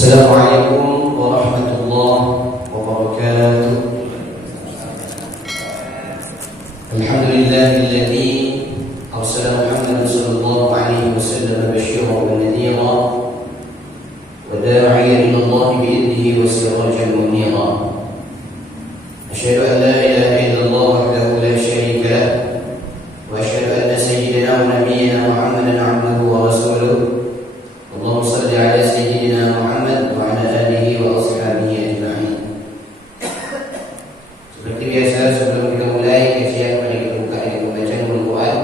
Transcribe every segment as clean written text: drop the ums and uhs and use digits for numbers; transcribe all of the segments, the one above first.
Assalamualaikum warahmatullahi wabarakatuh. Alhamdulillahilladzi arsala Muhammadan sallallahu alaihi wasallam basyiran wa nadhira wa da'iyan ila Allah bi'idnihi wa sirajan munira. Asyhadu an la ilaha illallah wahdahu la syarika lah wa asyhadu anna sayyidina wa nabiyyana Muhammadan 'abduhu wa rasuluh. Allahumma shalli ala sayyidina Muhammad wa ala alihi wa ashabihi ajma'in. Seperti biasa, sebelum kita mulai kajian, mari kita buka dengan pembacaan Al-Quran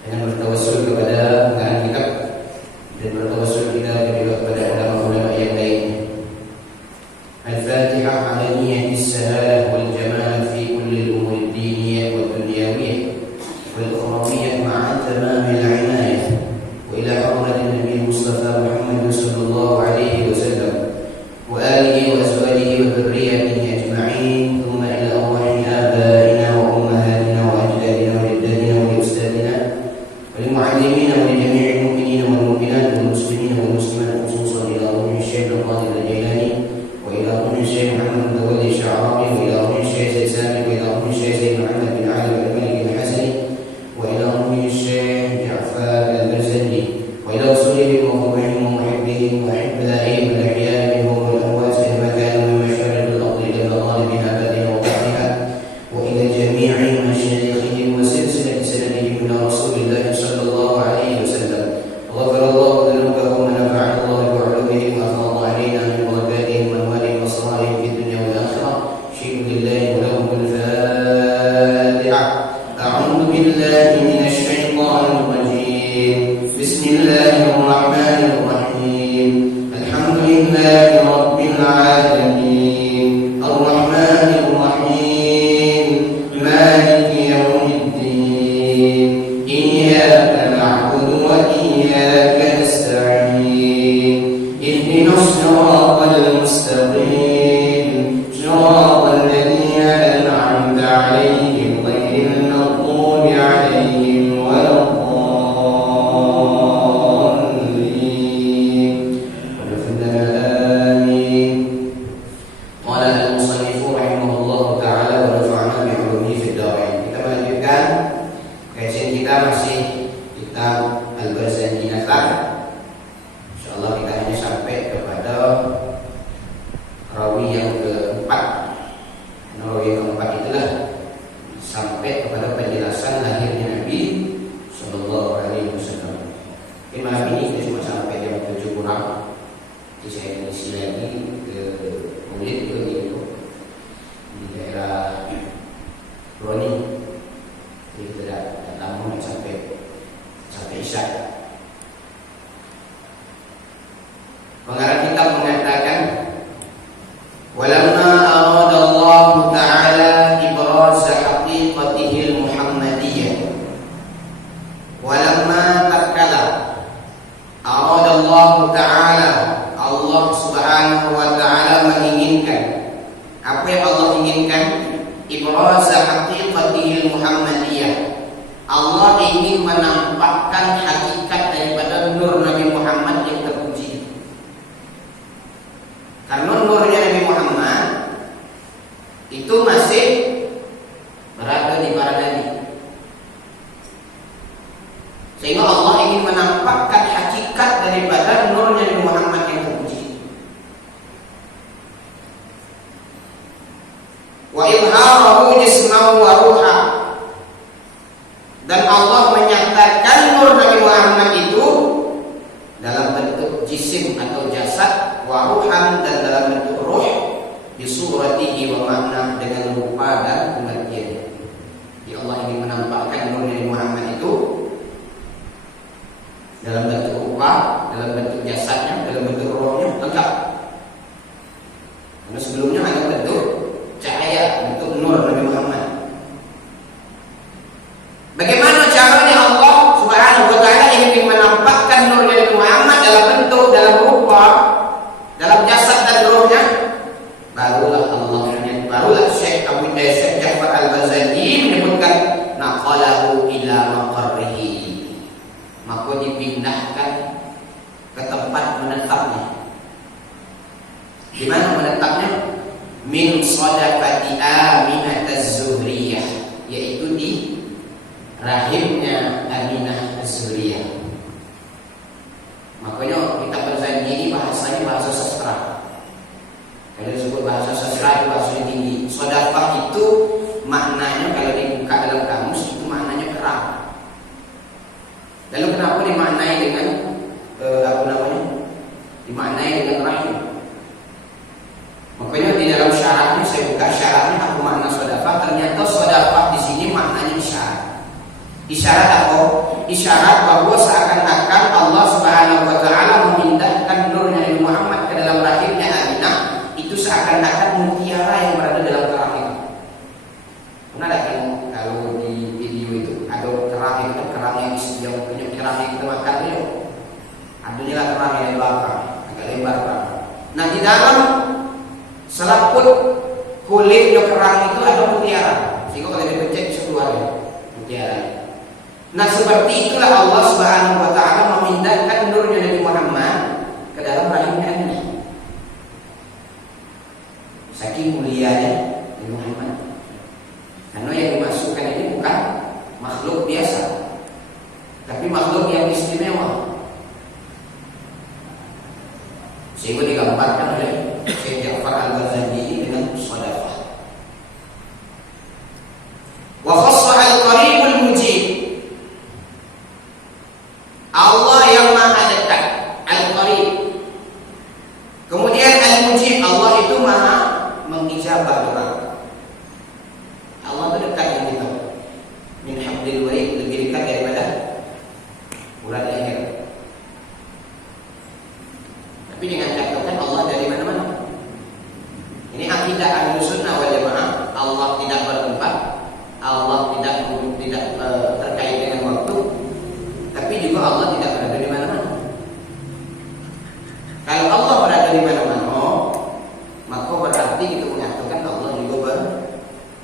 dengan bertawassul kepada pengarang kitab dan bertawassul kita juga kepada ulama-ulama yang lainnya. Al-Fatihah ala niyyati as-sahalah wal jamalah fi kulli al-umur ad-diniyah wad dunyawiyah wal ukhrawiyyah ma'a tamamil 'inayah wa ila hadratin Nabi Mustafa Muhammad sallallahu alaihi wasallam wa alihi wa azwajihi wa dhurriyyatihi ajma'in, thumma ila arwahi abaina wa ummahatina wa ajdadina wa jaddadina wa ustadina wa lil mu'allimina wa li jami'il mu'minina wal mu'minat wal muslimina wal muslimat, khususan ila ruhi Syekh Al-Qadir Al-Jailani wa ila ruhi Syekh Muhammad Mutawalli Sya'rawi wa ila ruhi Syekh Zaid Sami wa ila ruhi Syekh Zaid Muhammad bin Ali Al-Maliki Al-Hasani wa ila ruhi Syekh Ja'far Al-Barzanji wa ila usulihim wa furu'ihim wa muhibbihim wa ahibbaihim wal ahya'i minhum wal amwat ma kanu min masharib al-ardi ila magharibin abadiha wa qadriha wa ila jami'i masyayikhihim wa silsilati sanadihim ila Rasulillah sallallahu alaihi wasallam. Ghafarallahu dhunubahum wa nafa'ana Allah bi 'ulumihim wa afadha 'alaina min barakatihim wa amwalihim wa sararihim fid dunya wal akhirah. Syukran lillahi wa lahum al-Fatiha. A'udzu billahi minasy syaithanir rajim. Bismillahirrahmanirrahim. Alhamdulillahi rabbil alamin. Ar-Rahmanir Rahim. Maliki yaumiddin. Iyyaka na'budu wa iyyaka nasta'in. Ihdinas siratal mustaqim. Siratal ladzina an'amta 'alaihim ghairil maghdubi 'alaihim waladdallin. Amin. Qala al-musannif rahimahullahu ta'ala wa nafa'ana bi 'ulumihi fid dharain. Kita melanjutkan kajian kita masih kitab Al-Barzanji Nathar. Insyaallah kita hanya sampai kepada rawi yang keempat. Rawi yang keempat itulah sampai kepada penjelasan lahirnya Nabi sallallahu alaihi wasallam. Di malam ini kita cuma sampai jam 7 kurang. Jadi saya isi lagi ke Maulid ke itu di daerah Broni. Jadi kita datang sampai Isya. Pengarang kitab mengatakan, walamma arada Allah Ta'ala ibraz haqiqatihi al-Muhammadiyah. Walamma tatkala arada Allah Ta'ala, Allah Subhanahu wa Ta'ala menginginkan. Apa yang Allah inginkan? Ibraz haqiqatihi al-Muhammadiyah. Allah ingin menampakkan hakikat daripada nur Nabi Muhammad yang terpuji. Karena nurnya Nabi Muhammad itu masih berada di para nabi, sehingga Allah ingin menampakkan hakikat daripada nurnya Nabi Muhammad yang terpuji. Wa izharahu jisman wa ruha, dan Allah menyatakan nur Nabi Muhammad itu dalam bentuk jisim atau jasad, wa ruhan, dan dalam bentuk ruh, bi suratihi wa makna, dengan rupa dan pengertiannya. Ya, Allah ingin menampakkan nur Nabi Muhammad itu dalam bentuk rupa, dalam bentuk jasadnya, dalam bentuk rohnya, lengkap. Karena sebelumnya hanya bentuk cahaya, bentuk nur Nabi Muhammad. Bagaimana caranya Allah Subhanahu wa Ta'ala ingin menampakkan nur Nabi Muhammad dalam bentuk, dalam rupa, dalam jasad dan rohnya? Barulah Syekh Ja'far Al-Barzanji menyebutkan naqalahu ila maqarrihi, maka dipindahkan ke tempat menetapnya. Di mana menetapnya? Min shadaqati Aminah Az-Zuhriyah, yaitu di rahimnya Aminah Az-Zuhriyah. Makanya kita berzani ini bahasanya bahasa sastra. Kalau disebut bahasa sastra itu bahasa tinggi. Shadaqah itu maknanya kalau dibuka dalam kamus itu maknanya kerang. Lalu kenapa dimaknai dengan dimaknai dengan rahim? Makanya di dalam syaratnya saya buka syaratnya apa makna shadaqah. Ternyata shadaqah di sini maknanya isyarat. Isyarat apa? Isyarat bahwa seakan-akan Allah Subhanahu wa taala memindahkan nurnya Nabi Muhammad ke dalam rahimnya Aminah, itu seakan-akan mutiara yang berada dalam kerang itu. Pernah ada kan kalau di video itu ada kerang itu kan kerang yang punya kerang yang kita makan itu. Adanya lah kerang yang belakang, agak lebar kan. Nah di dalam selaput kulitnya kerang itu ada mutiara, sehingga kalau dipencet bisa keluar mutiara. Nah seperti itulah Allah Subhanahu wa taala memindahkan nurnya Nabi Muhammad ke dalam rahimnya Aminah. Saking mulianya Nabi Muhammad. Karena yang dimasukkan ini bukan makhluk biasa, tapi makhluk yang istimewa. Sehingga digambarkan oleh Syekh Ja'far Al-Ghazali dengan shadaqah. Wa khassa al-qaribul mujib. Allah yang maha dekat, al-qarib. Kemudian al-mujib, Allah itu maha mengijabah doa. Allah itu dekat dengan kita. Min hablil warid, lebih dekat daripada urat leher. Tapi dengan katakan Allah dari mana-mana. Ini akidah Ahlussunnah wal Jamaah. Allah tidak bertempat, Allah tidak terkait dengan waktu, tapi juga Allah tidak berada di mana-mana. Kalau Allah berada di mana-mana, maka berarti kita mengatakan Allah juga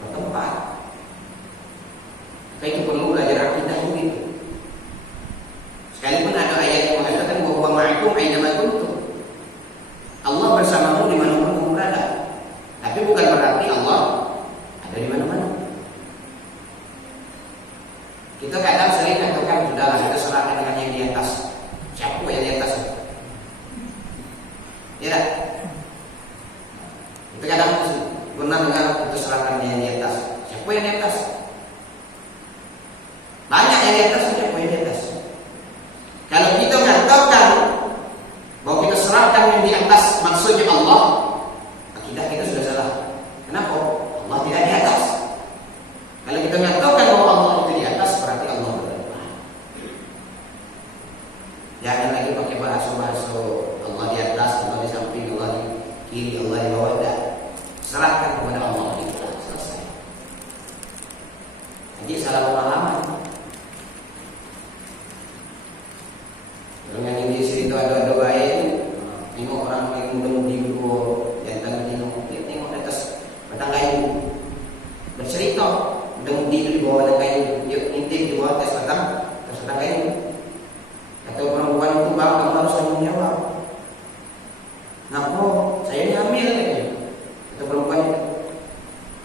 bertempat. Maka itu perlu belajar akidah begitu. Sekalipun ada ayat yang mengatakan bahwa ma'akum aina ma kuntum, Allah bersamamu di mana-mana kamu berada. Tapi bukan berarti Allah ada di mana-mana. Kita kadang sering katakan sudahlah kita serahkan dengan yang di atas. Siapa yang di atas? Ya tak? Kita kadang pernah dengar kita serahkan yang di atas. Siapa yang di atas? Banyak yang di atas, siapa yang di atas? Kalau kita mengatakan bahwa kita serahkan yang di atas maksudnya Allah, akidah kita sudah salah. Kenapa? Allah tidak di atas. Kalau kita mengatakan bahwa Allah itu di atas, berarti Allah berada. Jangan lagi pakai bahasa-bahasa Allah di atas, Allah di samping, Allah di kiri, Allah di bawah. Tidak. Serahkan kepada Allah, itu selesai. Jadi salah pemahaman. Dengan Inggris itu ada baik, tengok orang yang muda-mudi berdua, jantan tengok di atas batang kayu, bercerita, muda-mudi itu di bawah batang kayu, dia intip di bawah atas batang kayu. Atau perempuan itu bang, kamu harus tanggung jawab. Kenapa? Saya diambil katanya. Atau perempuan itu,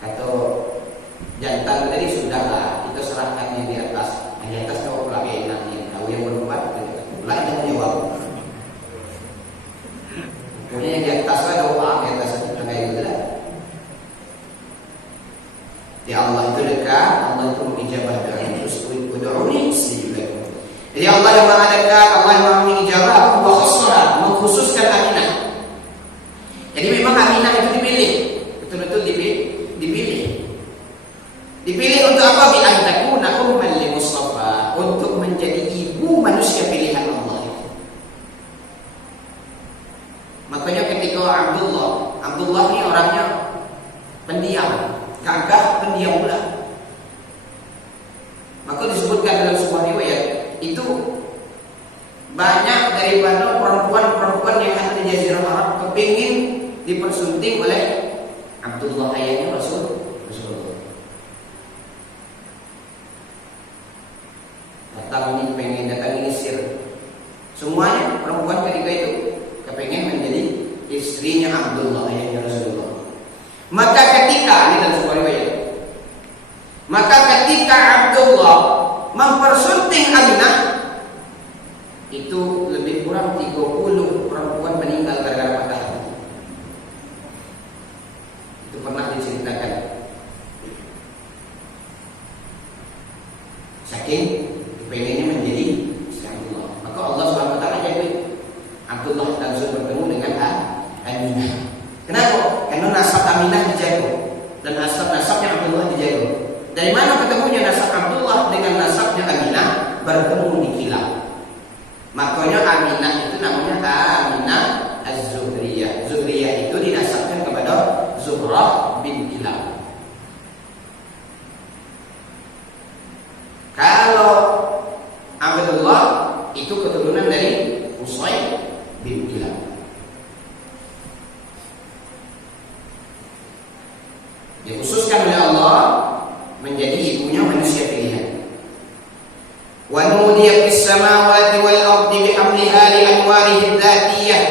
atau jantan tadi sudahlah, kita serahkan yang di atas. Yang di atas jawab lagi enaknya, tahu yang berempat itu. Lain yang jawab. Kemudian yang di atas lah doa, di atas itu kayak gitu lah. Ya Allah itu dekat, Allah itu mengijabah doa. Terus ud'uni astajib lakum. Jadi Allah yang maha dekat, Allah yang maha mengijabah, wa khassara, mengkhususkan Aminah. Jadi memang Aminah itu dipilih, betul-betul dipilih. Dipilih untuk apa? Bi an takuna umman li Mustafa, untuk menjadi ibu manusia pilihan Allah itu. Makanya ketika Abdullah ini orangnya pendiam, gagah pendiam pula. Maka disebutkan dalam sebuah riwayat itu banyak daripada perempuan-perempuan yang ada di Jazirah Arab kepingin dipersunting oleh Abdullah ayahnya Rasulullah. Datang ini pengen, datang ini sir. Semuanya perempuan ketika itu kepengen menjadi istri istrinya Abdullah, ayahnya Rasulullah. Maka ketika, ini dalam sebuah riwayat, maka ketika Abdullah mempersunting Aminah, itu lebih kurang 30 perempuan meninggal gara-gara patah hati. Itu pernah diceritakan. Saking pengennya menjadi istri Abdullah, maka Allah SWT jaga Abdullah langsung bertemu dengan Aminah. Kenapa? Karena nasab Aminah dijaga dan nasabnya Abdullah dijaga. Dari mana ketemunya nasab Abdullah dengan nasabnya Aminah? Bertemu di kilau. Makanya Aminah itu namanya Aminah Az-Zuhriyah. Zuhriyah itu dinasabkan kepada Zuhrah bin Kilab. Kalau Abdullah itu keturunan dari Usay bin Kilab. Dikhususkan oleh Allah menjadi ibunya manusia pilihan. Wa nudiya fis samawati wal ardi bihamliha li anwarihi dzatiyah.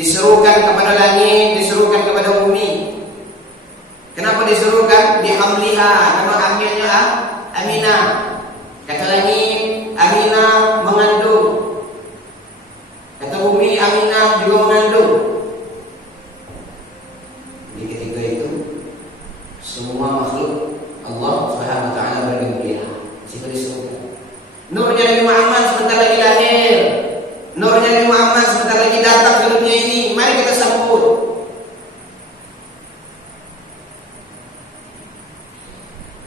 Diserukan kepada langit, diserukan kepada bumi. Kenapa diserukan? Bihamliha, nama hamilnya Aminah. Kata langit, Aminah mengandung. Kata bumi, Aminah juga mengandung. Di ketiga itu semua makhluk Allah Subhanahu wa taala bergembira. Siapa disuruh? Nurnya Nabi Muhammad sebentar lagi lahir. Nurnya Nabi Muhammad sebentar lagi datang ke dunia ini. Mari kita sambut.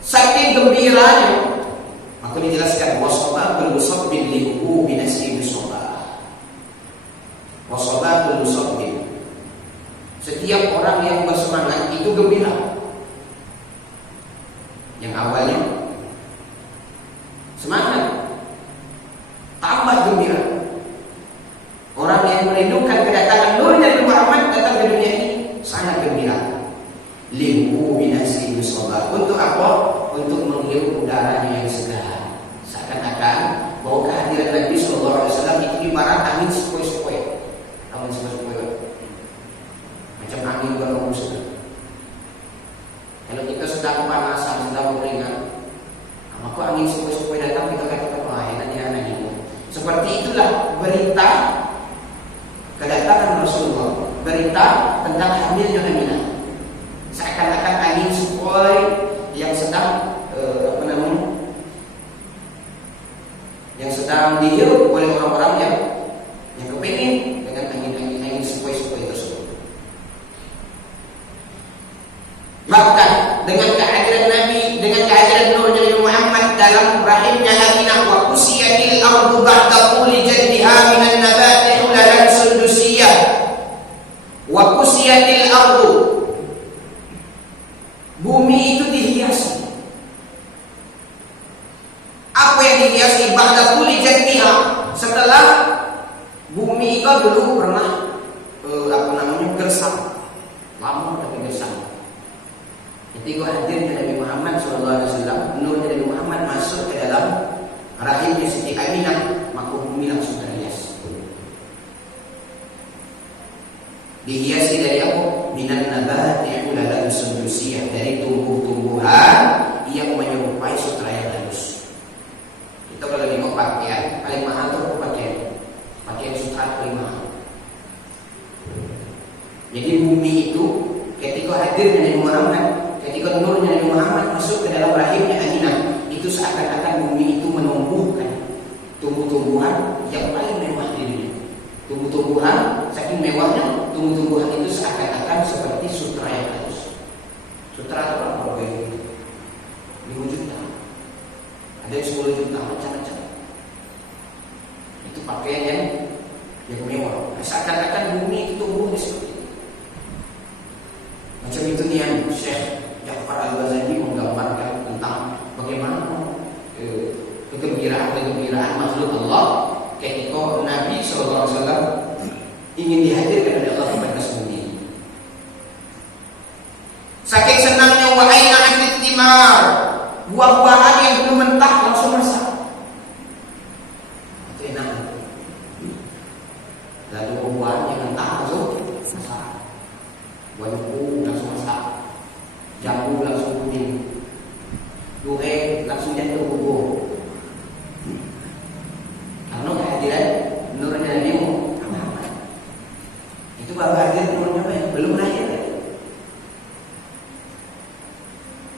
Saking gembiranya, maka dijelaskan wasabatul musabbin lihu binasri bisabah. Wasabatul musabbin. Setiap orang yang bersemangat itu gembira. Yang awalnya semangat, tambah gembira. Orang yang merindukan kedatangan Nur dari Muhammad datang ke dunia ini sangat gembira. Lihu binasri bisabah. Untuk apa? Untuk menghirup udaranya yang segar. Seakan-akan bahwa kehadiran Nabi SAW itu ibarat angin sepoi-sepoi. Angin sepoi-sepoi macam angin berhembus. Kalau kita sedang panasan, sedang beringat, maka angin sepoi-sepoi datang, kita katakan wah enak dia anak ini. Seperti itulah berita kedatangan Rasulullah, berita tentang hamilnya Aminah. Seakan-akan angin sepoi yang sedang yang sedang dihirup oleh orang-orang yang kepingin dengan angin sepoi-sepoi tersebut. Bahkan dengan kehadiran Nabi, dengan kehadiran Nur Nabi Muhammad dalam rahimnya Aminah, wa qusiyatil ardu ba'da quli jaddiha minan nabati hulalan sundusiyah. Wa qusiyatil ardu, bumi itu dihiasi. Apa yang dihiasi? Ba'da quli jaddiha, setelah bumi itu dulu pernah gersang, lama tapi gersang. Ketika hadirnya Nabi Muhammad SAW, Nur Nabi Muhammad masuk ke dalam rahimnya Siti Aminah, maka bumi langsung terhias. Dihiasi dari apa? Minan nabati hulalan sundusiyah, dari tumbuh-tumbuhan yang menyerupai sutra yang halus. Kita kalau tengok pakaian, paling mahal itu pakaian sutra paling mahal. Jadi bumi itu ketika hadirnya Nabi Muhammad, ketika nurnya Nabi Muhammad masuk ke dalam rahimnya Aminah, itu seakan-akan bumi itu menumbuhkan tumbuh-tumbuhan yang paling mewah di dunia. Tumbuh-tumbuhan, saking mewahnya, tumbuh-tumbuhan itu seakan-akan seperti sutra yang halus. Sutra itu berapa itu? 5 juta. Ada yang 10 juta, macam-macam. Itu pakaian yang mewah. Seakan-akan bumi itu tumbuh di situ. Macam itu nih yang Syekh Ja'far Al-Ghazali menggambarkan tentang bagaimana kegembiraan makhluk Allah ketika Nabi SAW ingin dihadirkan oleh Allah kepada bumi. Saking senangnya wa aina at-timar, buah-buahan yang belum mentah langsung masak. Itu enak. Lalu buah-buahan yang mentah Itu baru hadir umurnya baik, belum lahir.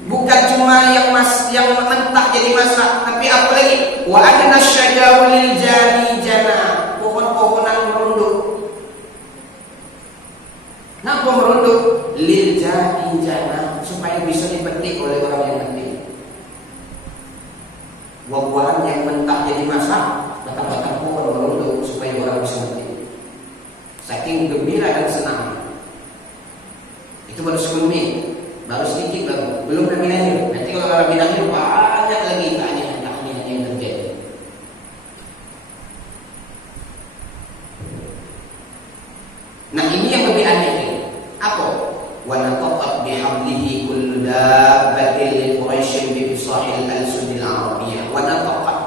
Bukan cuma yang mentah jadi masak, tapi apa lagi? Wa adna syajaru lil jani jana, pohon-pohonan merunduk. Kenapa merunduk? Lil jani jana, supaya bisa dipetik oleh orang yang mati. Buah-buahan yang mentah jadi masak, batang-batang pohon merunduk supaya orang bisa mati. Saking gembira dan senang. Itu baru sebelumnya. Baru sedikit baru, belum Nabi lahir. Nanti kalau Nabi lahir banyak lagi keanehan-keanehan yang terjadi. Nah ini yang lebih aneh. Apa? Wa nataqat bihamdihi kullu dabbatin li Quraisy bi fisahil al-sunnil arabiyyah. Wa nataqat.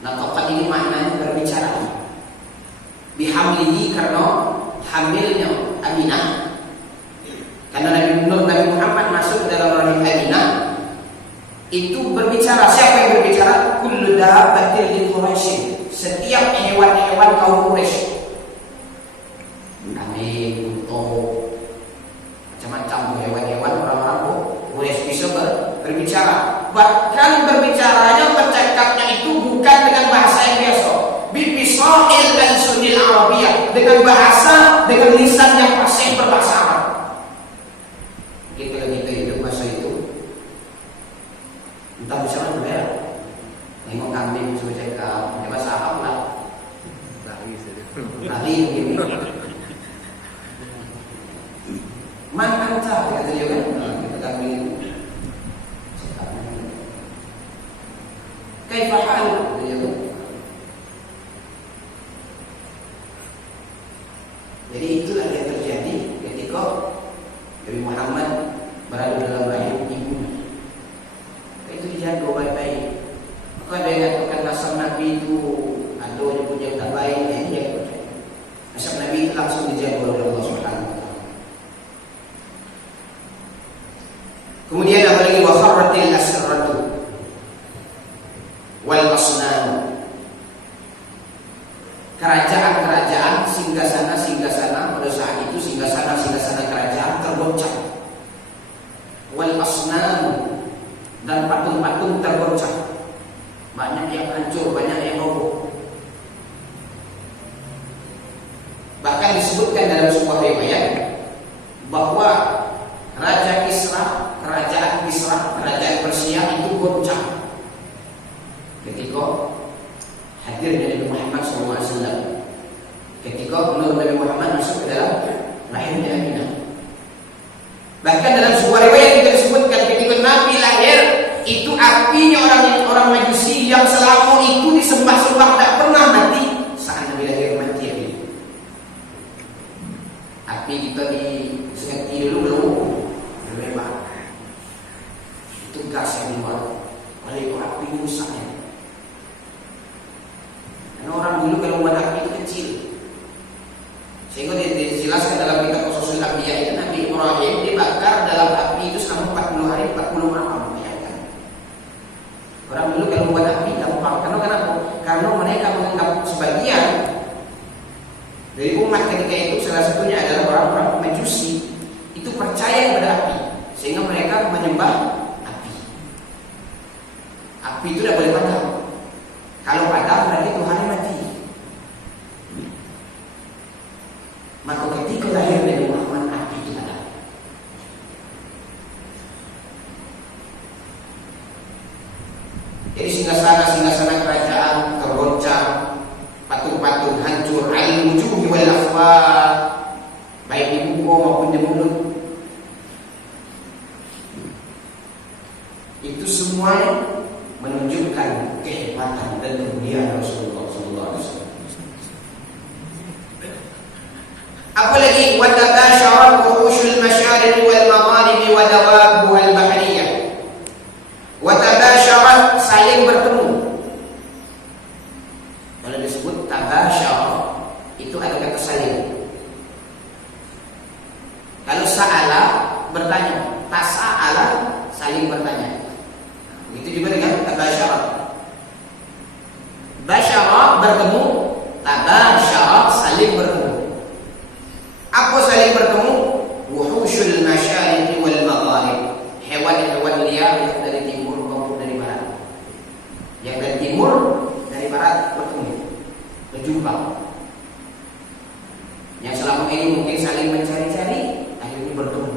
Nataqat ini maknanya berbicara. Bihamdihi karena hamilnya Aminah. Karena Nabi Muhammad masuk ke dalam rahim Aminah, itu berbicara. Siapa yang berbicara? Kullu dabbatin li Quraisy. Setiap hewan-hewan kaum Quraisy. Kambing, unta, macam-macam hewan-hewan orang-orang Quraisy bisa berbicara. Bahkan berbicaranya, bercakapnya itu bukan dengan bahasa yang biasa. Bipisahil dan sunnil arabiyyah, dengan bahasa, dengan lisan yang fasih berbahasa Arab. Kita hidup masa itu, entah bisa mana ya, nengok kambing bisa cakap, ya bahasa Arab lah, lari begini, mana anta kata dia kan, kita kambing cakap, kaifahal kata dia kan. Jadi itulah yang terjadi ketika Nabi Muhammad berada dalam rahim ibunya. Itu dijaga baik-baik. Maka dia mengatakan nasab Nabi itu ada yang punya tak baik, ini yang percaya. Nasab Nabi itu langsung dijaga oleh Allah Subhanahu wa taala. Kemudian apa lagi? Wa kharratil asratu wal asnam. Kerajaan-kerajaan, singgah-sana pada saat itu singgah-sana kerajaan tergoncang. Wal asnam, dan patung-patung tergoncang. Banyak yang hancur, banyak yang roboh. Bahkan disebutkan dalam sebuah riwayat bahwa Raja Kisra, kerajaan Kisra, kerajaan Persia itu goncang ketika hadirnya Nabi Muhammad SAW. Ketika Nur Nabi Muhammad masuk ke dalam rahimnya Aminah. Bahkan dalam sebuah riwayat kita disebutkan ketika Nabi lahir, itu apinya orang Majusi yang selama itu disembah-sembah tak pernah mati. Saat Nabi lahir mati api. Api kita disengati dulu berbebas. Itu gas yang dibuat oleh itu api rusaknya. Karena orang dulu kalau buat api itu kecil. Sehingga dijelaskan dalam kitab Qasasul Anbiya itu Nabi Ibrahim dibakar dalam api itu selama 40 hari 40 malam. Bayangkan. Orang dulu kalau buat api gampang. Karena kenapa? Karena mereka menganggap sebagian dari umat ketika itu, salah satunya adalah orang-orang Majusi, itu percaya kepada api, sehingga mereka menyembah api. Api itu tidak boleh padam. Kalau padam berarti Tuhan mati. Maka ketika lahir Nabi Muhammad, api itu padam. Jadi singgah-sana kerajaan tergoncang, patung-patung hancur, al-wujuhi wal afwar, baik di muka maupun di mulut. Itu semua menunjukkan kehebatan dan kemuliaan Rasulullah SAW. Apalagi watabasharat wuhushul masyariq wal magharib wa dawabuha al bahriyah. Watabasharat, saling bertemu. Kalau disebut tabasyara itu ada kata saling. Kalau sa'ala bertanya, tasa'ala saling bertanya. Itu juga dengan tabasyara. Basyara bertemu, tabasyara saling bertemu. ini mungkin saling mencari-cari, akhirnya bertemu.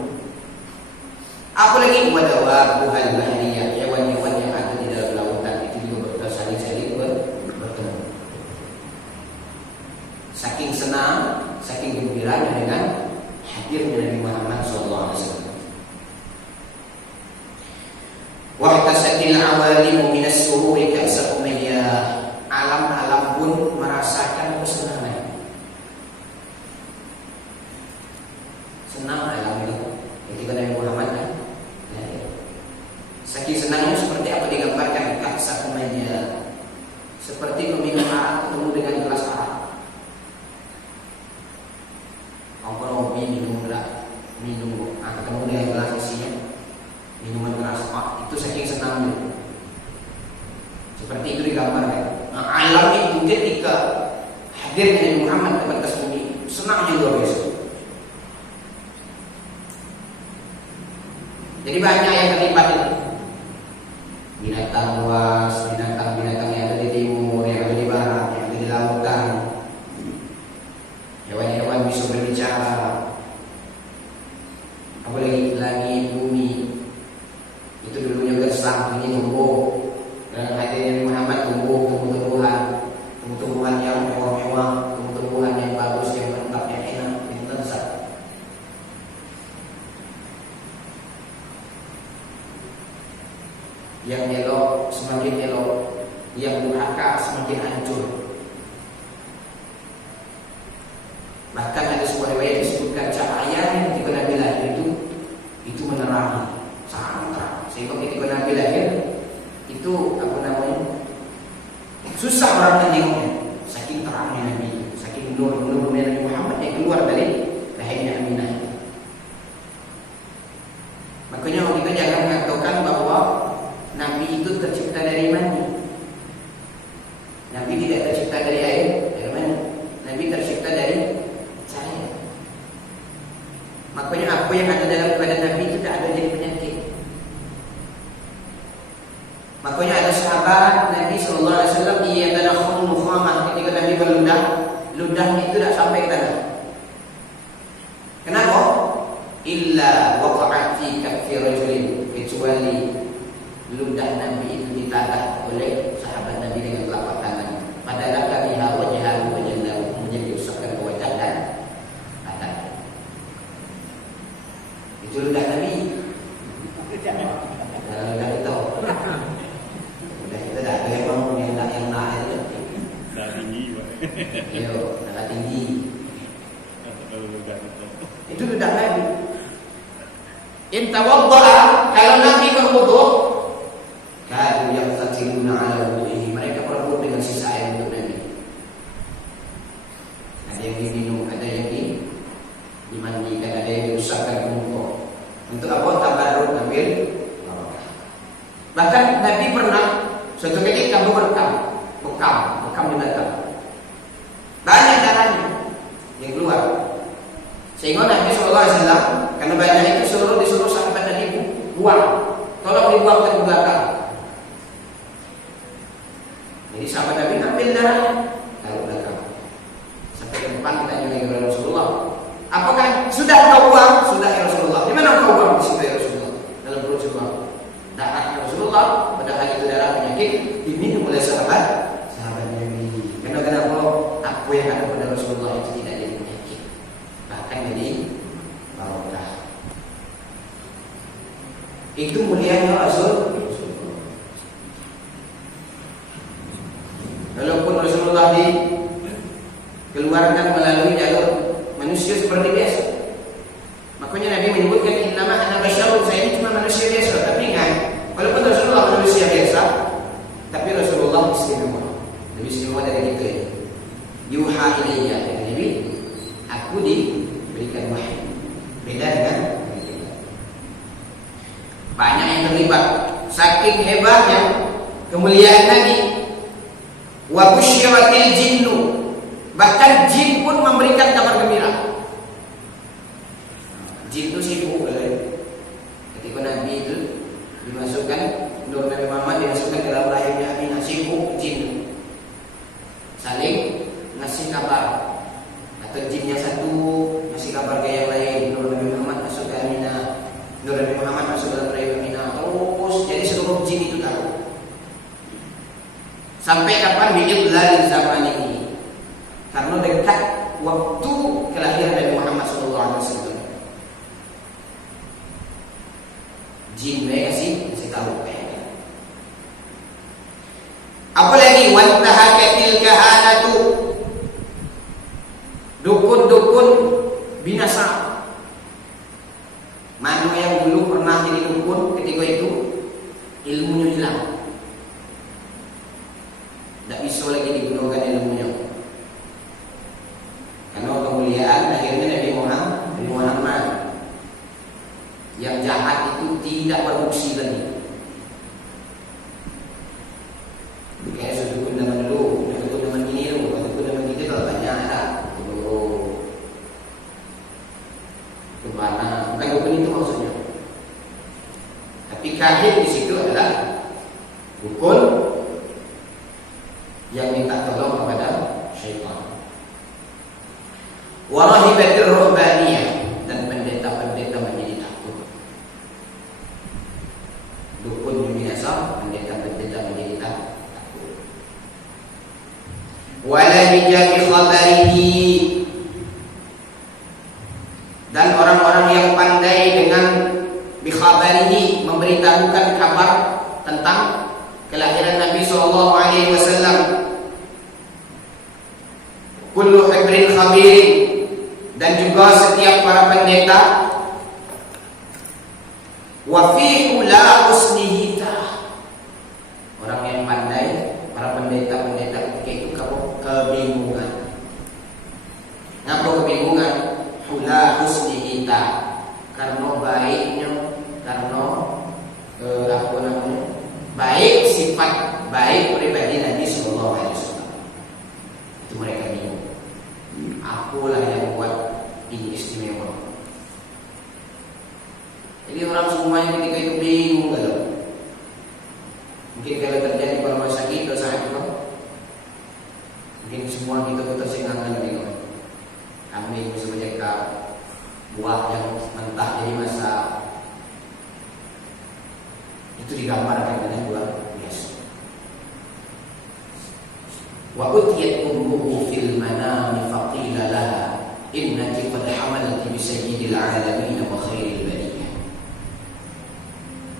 Apalagi wadawa buhal bahriyah, hewan-hewan yang ada di dalam lautan itu juga saling bertemu. Saking senang, saking gembiranya dengan hadirnya Nabi Muhammad SAW. Wahtasatil awalimu minas sururi ka'sa Umayyah. Alam-alam pun merasakan kesenangan. Senang alam itu ketika Nabi Muhammad kan? Saking senangnya seperti apa digambarkan ka'sa Umayyah. Seperti peminum arak ketemu dengan gelas arak. Ngopi minum ketemu dengan gelas isinya minuman keras. Itu saking senangnya. Seperti itu digambarkan. Nah, alam itu ketika hadirnya Nabi Muhammad ke atas bumi, senangnya luar biasa. Jadi banyak yang terlibat itu. Binatang luas, binatang-binatang yang ada di timur, yang ada di barat, yang ada di lautan. Hewan-hewan bisa berbicara. Apalagi langit, bumi. Itu dulunya gersang, ini tumbuh. Dan hadirnya Muhammad tumbuh tumbuh-tumbuhan yang mewah-mewah, tumbuh-tumbuhan yang bagus, yang mantap, yang enak, yang lezat. Yang elok semakin elok, yang durhaka semakin hancur. Bahkan ada sebuah riwayat disebutkan cahaya ketika Nabi lahir itu menerangi, sangat terang. Sehingga ketika Nabi lahir itu susah orang menengoknya, saking terangnya Nabi, saking nurnya Nabi Muhammad yang keluar dari lahirnya Aminah. Makanya kita jangan mengatakan bahwa Nabi itu tercipta dari mani. Nabi tidak tercipta dari air mani. Nabi tercipta dari cahaya. Makanya apa yang ada dalam badan Nabi itu tidak ada jadi penyakit. Makanya ada sahabat Nabi SAW ia tadakhul mukhamah, ketika Nabi berludah, ludahnya itu tidak sampai ke tanah. Kenapa? Illa waqa'at fi kaffi rajulin, kecuali ludah Nabi itu ditadah oleh sahabat Nabi dengan telapak tangan. Padahal kabiha wajhahu wa jallahu, menjadi usapkan ke wajah dan badan. Itu ludah Nabi. Dalam ludah itu. Kita dah memang yang nak itu dah tinggi, yo, dah tinggi. Itu sudah Nabi. Intawaddaa, kalau Nabi berwudu, kadu yang tatiluna ala wuduhi, mereka berwudu dengan sisa air untuk Nabi. Ada yang diminum, ada yang dimandikan, ada yang diusapkan ke muka. Untuk apa? Tabarruk, ambil. Bahkan Nabi pernah suatu ketika bekam binatang. Banyak caranya yang keluar. Sehingga Nabi SAW, karena banyak itu disuruh sahabat Nabi buang. Tolong dibuang ke belakang. Jadi sahabat Nabi ambil darah taruh belakang. Sampai ke depan kita tanya kepada Rasulullah, apakah sudah kau buang? Sudah ya Rasulullah. Di mana kau buang? Di situ ya Rasulullah. Dalam perut sebuah darahnya Rasulullah, padahal itu darah penyakit diminum oleh sahabat Nabi. Kenapa apa yang ada pada Rasulullah itu tidak jadi penyakit, bahkan jadi barokah. Itu mulianya Rasul. Walaupun Rasulullah dikeluarkan melalui jalur manusia seperti biasa, makanya Nabi menyebutkan innama ana basyarun, saya ini cuma manusia biasa. Tapi ingat, walaupun Rasulullah manusia biasa, tapi Rasulullah istimewa. Lebih istimewa dari kita. Yuha ilayya, Nabi, aku diberikan wahyu. Beda dengan banyak yang terlibat. Saking hebatnya kemuliaan Nabi, wa busyiratil jinnu, bahkan jin pun memberikan kabar gembira. Jin itu sibuk ketika Nabi itu dimasukkan, nur Nabi Muhammad dimasukkan ke dalam rahimnya Aminah, sibuk jin saling ngasih kabar. Atau jinnya satu ngasih Sampai kapan? Bi'idlal zaman ini. Karena dekat waktu kelahiran Nabi Muhammad SAW. Jin kasih tahu. Apalagi wantahakatil kahanatu, dukun-dukun binasa. Mana yang dulu pernah jadi dukun, ketika itu ilmunya hilang, tidak bisa lagi digunakan ilmunya. Karena kemuliaan akhirnya Nabi Muhammad yang jahat itu tidak berfungsi lagi. Kayak dukun zaman dulu, dukun zaman ini, dukun zaman kita kalau banyak ada. Kemana? Bukan dukun itu maksudnya. Tapi kahin di situ adalah dukun yang minta tolong kepada syaitan. Warahibatir ruhbaniyah, dan pendeta-pendeta menjadi takut. Dukun binasa, pendeta-pendeta menjadi takut. Wala bijami khabarihi, dan orang-orang yang pandai dengan bikhabarihi, memberitahukan kabar tentang kelahiran Nabi SAW. Kullu hibrin khabirin, dan juga setiap para pendeta. Wa fi ula usnihita, orang yang pandai, para pendeta-pendeta ketika itu kebingungan. Ngapa kebingungan? Hula husnihita, karena baiknya, karena baik sifat baik pribadi Nabi SAW. Itu mereka bingung. Akulah yang buat ini istimewa. Jadi orang semuanya ketika itu bingung kalau. Mungkin kalau terjadi pada masa kita saat itu, mungkin semua kita tersinggung gitu. Kami bisa menjaga buah yang mentah jadi masak. Itu digambarkan dengan luar biasa. Wa utiyat ummuhu fil manami faqila laha innaki qad hamalti bi sayyidil alamin wa khairil bariyah.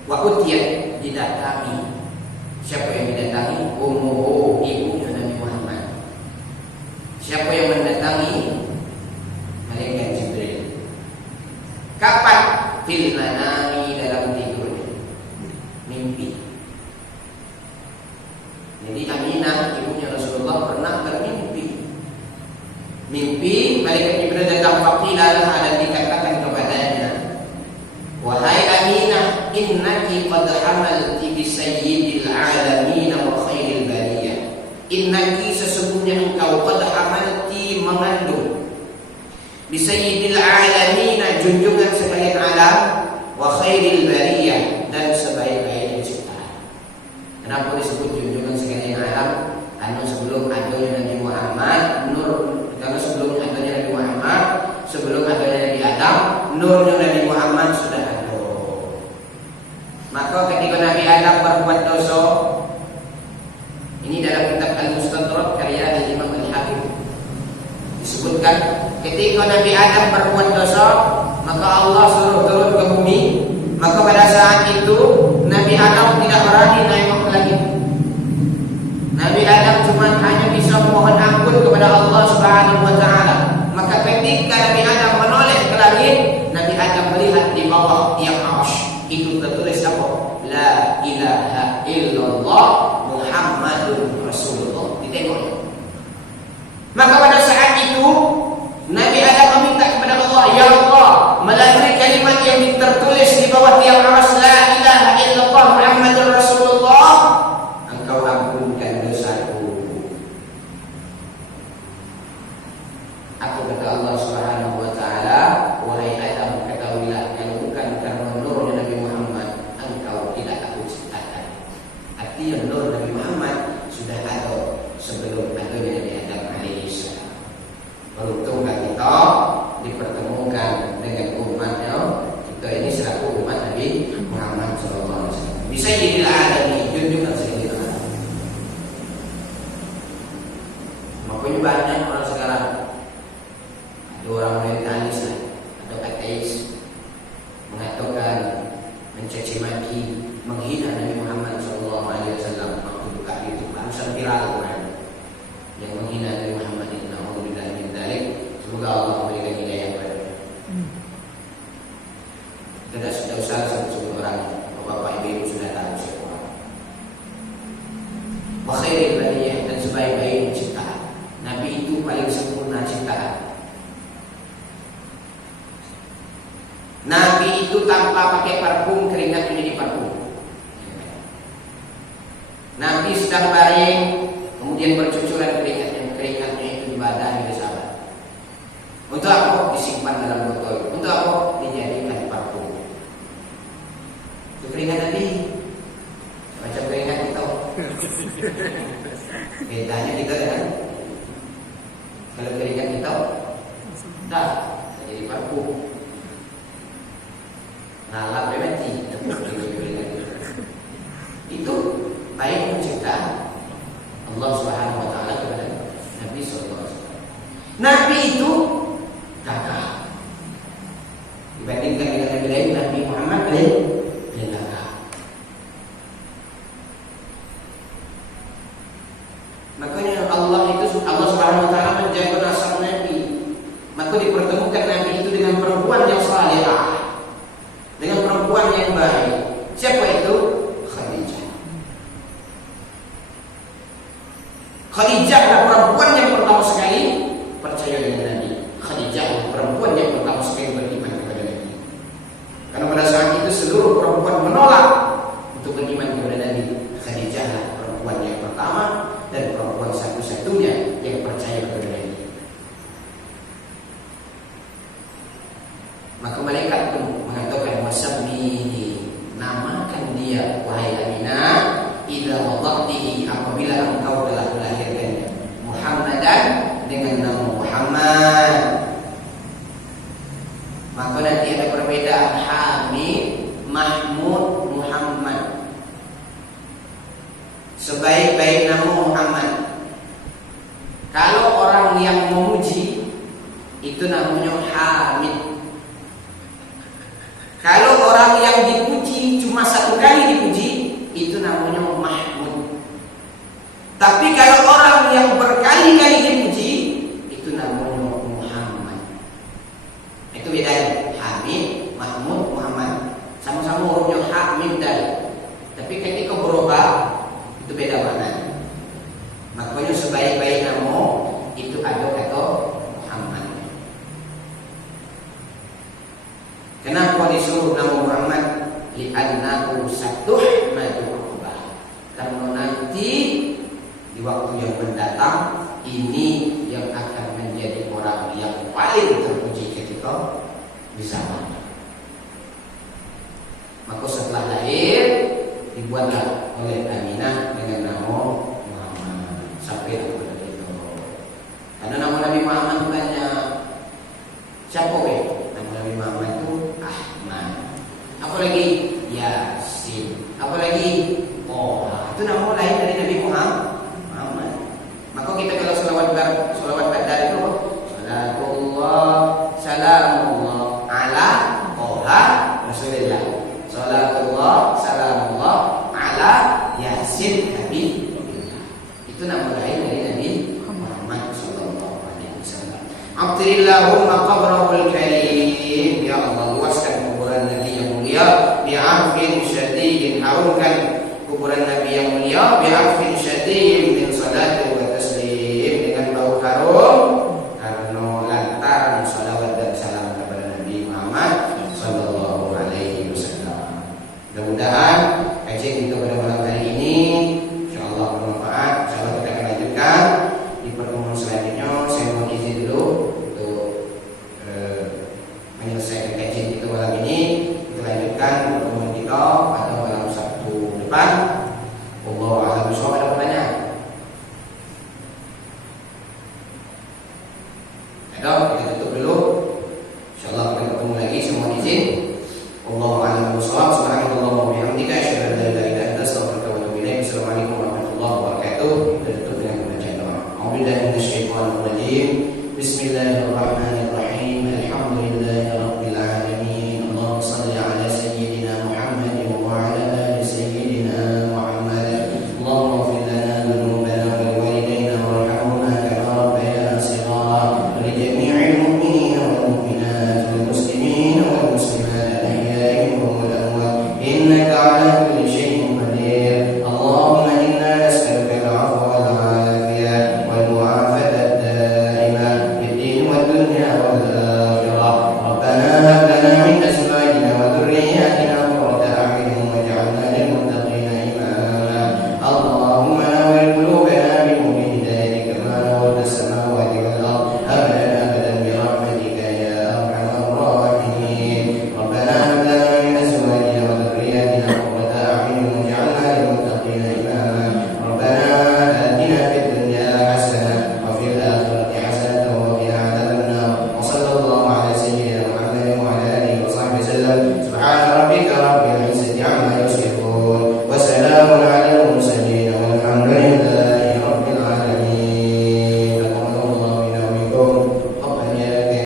Wa utiyat, didatangi. Siapa yang didatangi? Ummuhu, ibunya Nabi Muhammad. Siapa yang mendatangi? Malaikat Jibril. Kapan? Fil manami, dalam tidur, mimpi. Jadi Aminah, ibunya Rasulullah, pernah bermimpi. Mimpi malaikat Jibril datang, faqila dan dikatakan kepadanya, wahai Aminah, innaki qad hamalti bi sayyidil alamin wa khairil bariyah. Innaki, sesungguhnya engkau, qad hamalti, mengandung, bi sayyidil alamin, junjungan sekalian alam, wa khairil bariyah, dan sebaik-baik ciptaan. Kenapa disebut junjungan sekalian alam? Karena sebelum adanya Nabi Muhammad, karena sebelum adanya Nabi Muhammad, sebelum adanya Nabi Adam, nurnya Nabi Muhammad sudah ada. Maka ketika Nabi Adam berbuat dosa, ini dalam kitab Al-Mustadrak karya Imam Al-Hakim disebutkan, ketika Nabi Adam berbuat dosa, maka Allah suruh turun ke bumi. Maka pada saat itu Nabi Adam tidak berani naik ke langit. Nabi Adam cuma hanya bisa memohon ampun kepada Allah Subhanahu wa taala. Maka ketika Nabi Adam menoleh ke langit, Nabi Adam melihat di bawah tiang arsy. Itu tertulis apa? La ilaha illallah Muhammadun Rasulullah. Ditengok. Maka pada saat itu Nabi Adam meminta kepada Allah, ya Allah, melalui kalimat yang tertulis di bawah tiang arsy, la ilaha illallah Muhammadur Rasulullah, engkau ampunkan dosaku. Aku kata Allah Subhanahu wa taala, wahai Adam, ketahuilah, kalau bukan karena nurnya Nabi Muhammad, engkau tidak aku ciptakan. Artinya nur Nabi Muhammad sudah ada sebelum adanya Nabi Adam alaihissalam. Beruntunglah kita dipertemukan dengan umatnya. Kita ini selaku umat Nabi Muhammad SAW. Bisa jadi alamin, junjungan sayyidina. sudah usah sebut orang, bapak ibu sudah tahu siapa. Wa khairil bariyah, dan sebaik-baik ciptaan. Nabi itu paling sempurna ciptaan. Nabi itu tanpa pakai parfum, keringat menjadi parfum. Nabi sedang baring, kemudian bercucuran keringatnya itu di badan sahabat. Untuk apa? Disimpan dalam botol. Untuk apa? Dijadikan parfum. Itu keringat Nabi, macam keringat kita. Bedanya kita kan? Kalau keringat kita, dah jadi parfum. Nalap mati. Itu baik penciptaan Allah Subhanahu wa taala kepada Nabi sallallahu alaihi wasallam. Nabi itu gagah. Dibandingkan dengan Nabi lain, Nabi Muhammad lain gagah. Makanya Allah Subhanahu wa taala menjaga nasab Nabi. Maka dipertemukan Nabi itu dengan perempuan yang salihah, dengan perempuan yang baik. Siapa itu? Khadijah adalah perempuan yang pertama sekali percaya dengan Nabi. Khadijah adalah perempuan yang pertama sekali beriman kepada Nabi. Karena pada saat itu seluruh perempuan menolak untuk beriman kepada Nabi. Khadijah adalah perempuan yang pertama dan perempuan satu-satunya yang percaya kepada Nabi. Maka malaikat pun mengatakan, wasammihi, namakan dia wahai Aminah, idza wada'tihi, apabila engkau telah melahirkannya, Muhammadan, dengan nama Muhammad. Maka nanti ada perbedaan Hamid, Mahmud, Muhammad. Sebaik-baik nama Muhammad. Kalau orang yang memuji itu namanya Hamid. Kalau orang yang dipuji cuma satu kali dipuji, itu namanya Mahmud. Tapi kalau orang yang berkali-kali dipuji, itu namanya Muhammad. Itu bedanya. Hamid, Mahmud, Muhammad, sama-sama hurufnya Hamid dan. Tapi ketika berubah, itu beda makna. Makanya sebaik-baik nama itu ada kata Muhammad. Kenapa disuruh nama Muhammad? Li'annahu satuhmadu. Karena nanti di waktu yang mendatang ini yang akan menjadi orang yang paling terpuji ketika di zaman. Maka setelah lahir dibuatlah oleh Aminah dengan nama Muhammad sampai kepada itu. Karena nama Nabi Muhammad banyak. Siapa nama Nabi Muhammad itu Ahmad. Apalagi Yasin. Apalagi itu nama lain dari Nabi Muhammad. Maka kita kalau selawat qadar itu salatullah salamullah ala Toha Rasulillah. Salatullah salamullah ala Yasin Nabi. Itu nama lain dari Nabi Muhammad sallallahu alaihi wasallam. Aqtirillahumma qabrahul karim. Ya Allah, luaskan kuburan Nabi yang mulia bi'afin syadidin, harumkan kuburan Nabi yang mulia bi'afin syadidin min salati wa taslim, dengan bau harum karena lantaran salawat dan salam kepada Nabi Muhammad sallallahu alaihi wasallam. Mudah-mudahan kajian kita pada malam hari ini insyaallah bermanfaat. Insyaallah kita akan lanjutkan di pertemuan selanjutnya. Saya mohon izin dulu untuk menyelesaikan kajian kita malam ini. Kita lanjutkan pertemuan kita pada malam Sabtu depan. Wallahu a'lam bishawab. Ada pertanyaan? Ada, kita tutup dulu. Insyaallah kita ketemu lagi. Saya mohon izin. Wallahu a'lam bishawab. Subhanallah wa bihamdika, asyhadu an la ilaha illa anta, astaghfiruka wa atubu ilaik. Assalamualaikum warahmatullahi wabarakatuh. Kita tutup dengan bacaan doa. A'udzubillahi minasyaitonir rajim. Bismillahirrahmanirrahim. Alhamdulillahi rabbil alamin. Allahumma shalli ala sayyidina Muhammad wa ala ali sayyidina Muhammad. Allahumma ighfir lana dhunubana wa liwalidayna warhamhuma kama rabbayana shighara. Wa li jami'il mu'minina wal mu'minat wal muslimina wal muslimat